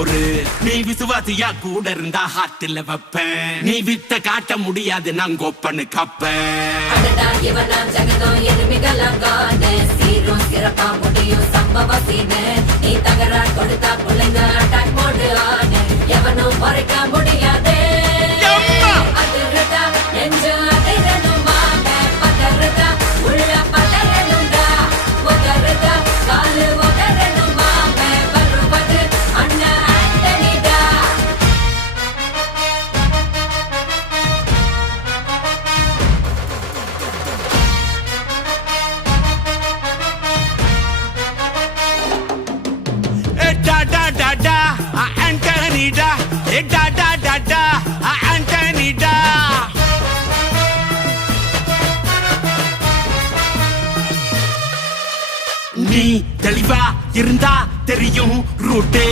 பொறு. நீ விசுவாசியா கூட இருந்தா ஹார்ட்ல வைப்பேன். நீ வித்த காட்ட முடியாது நான் கோப்பனு கப்பேன். சீரும் சிறப்பா முடியும் சம்பவ சீனு. நீ தகரா கொடுத்தா பிள்ளைங்க அட்டாக் மோடு ஆனு. எவனும் மறைக்க முடியாது. அதிர்றதா நெஞ்சு அதிரணுமாங்க. பதறதா உள்ள பதறணுண்டா. உதறதா காலு உதறணுமாங்க. வருவது அண்ணன் ஆண்டனிடா. Antonida, Antonida. நீ தெளிவா இருந்தா தெரியும் ரூட்டே.